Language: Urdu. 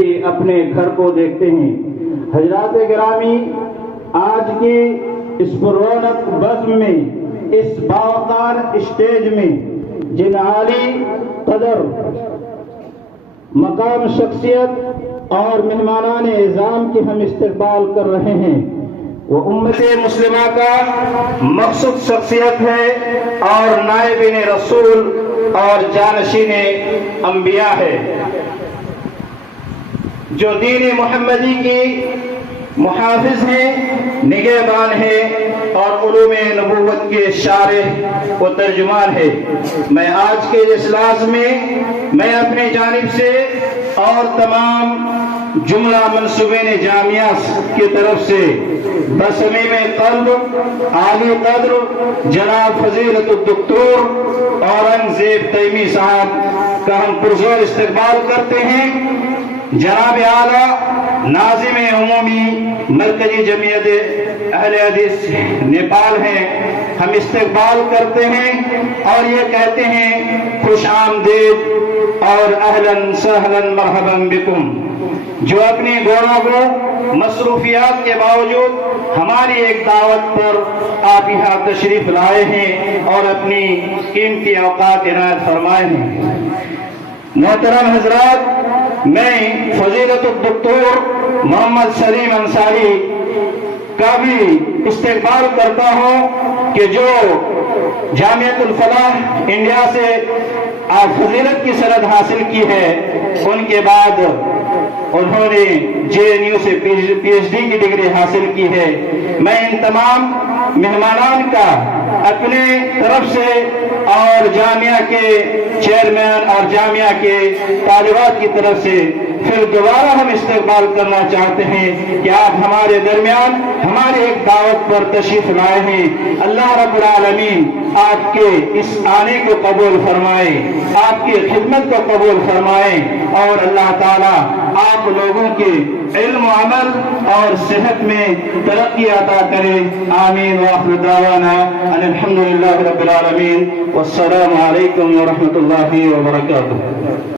بھی اپنے گھر کو دیکھتے ہیں۔ حضرات گرامی، آج کی اس پررونق بزم میں، اس باوقار اسٹیج میں جن عالی قدر مقام شخصیت اور مہمانان اعظام کی ہم استقبال کر رہے ہیں، وہ امت مسلمہ کا مقصود شخصیت ہے اور نائبین رسول اور جانشین انبیاء ہے، جو دین محمدی کی محافظ ہیں، نگہبان ہیں اور علوم نبوت کے شارح و ترجمان ہے۔ میں آج کے اجلاس میں اپنی جانب سے اور تمام جملہ منصوبین جامعہ کی طرف سے بصمیم قلب عالی قدر جناب فضیلت الدکتور اورنگزیب تیمی صاحب کا ہم پرزور استقبال کرتے ہیں۔ جناب اعلیٰ ناظم عمومی مرکزی جمعیت اہل حدیث نیپال ہیں، ہم استقبال کرتے ہیں اور یہ کہتے ہیں خوش آمدید اور اہلاً سہلاً مرحباً بکم، جو اپنی گوناگوں مصروفیات کے باوجود ہماری ایک دعوت پر آپ یہاں تشریف لائے ہیں اور اپنی قیمتی اوقات عنایت فرمائے ہیں۔ محترم حضرات، میں فضیلت الدکتور محمد سلیم انصاری کا بھی استقبال کرتا ہوں کہ جو جامعۃ الفلاح انڈیا سے فضیلت کی سند حاصل کی ہے، ان کے بعد انہوں نے JNU سے PhD کی ڈگری حاصل کی ہے۔ میں ان تمام مہمانان کا اپنے طرف سے اور جامعہ کے چیئرمین اور جامعہ کے طالبات کی طرف سے پھر دوبارہ ہم استقبال کرنا چاہتے ہیں کہ آپ ہمارے درمیان ہمارے ایک دعوت پر تشریف لائے ہیں۔ اللہ رب العالمین آپ کے اس آنے کو قبول فرمائے، آپ کی خدمت کو قبول فرمائے، اور اللہ تعالیٰ آپ لوگوں کے علم و عمل اور صحت میں ترقی عطا کرے۔ آمین وآخر دعوانا ان الحمدللہ رب العالمین، والسلام علیکم ورحمۃ اللہ وبرکاتہ۔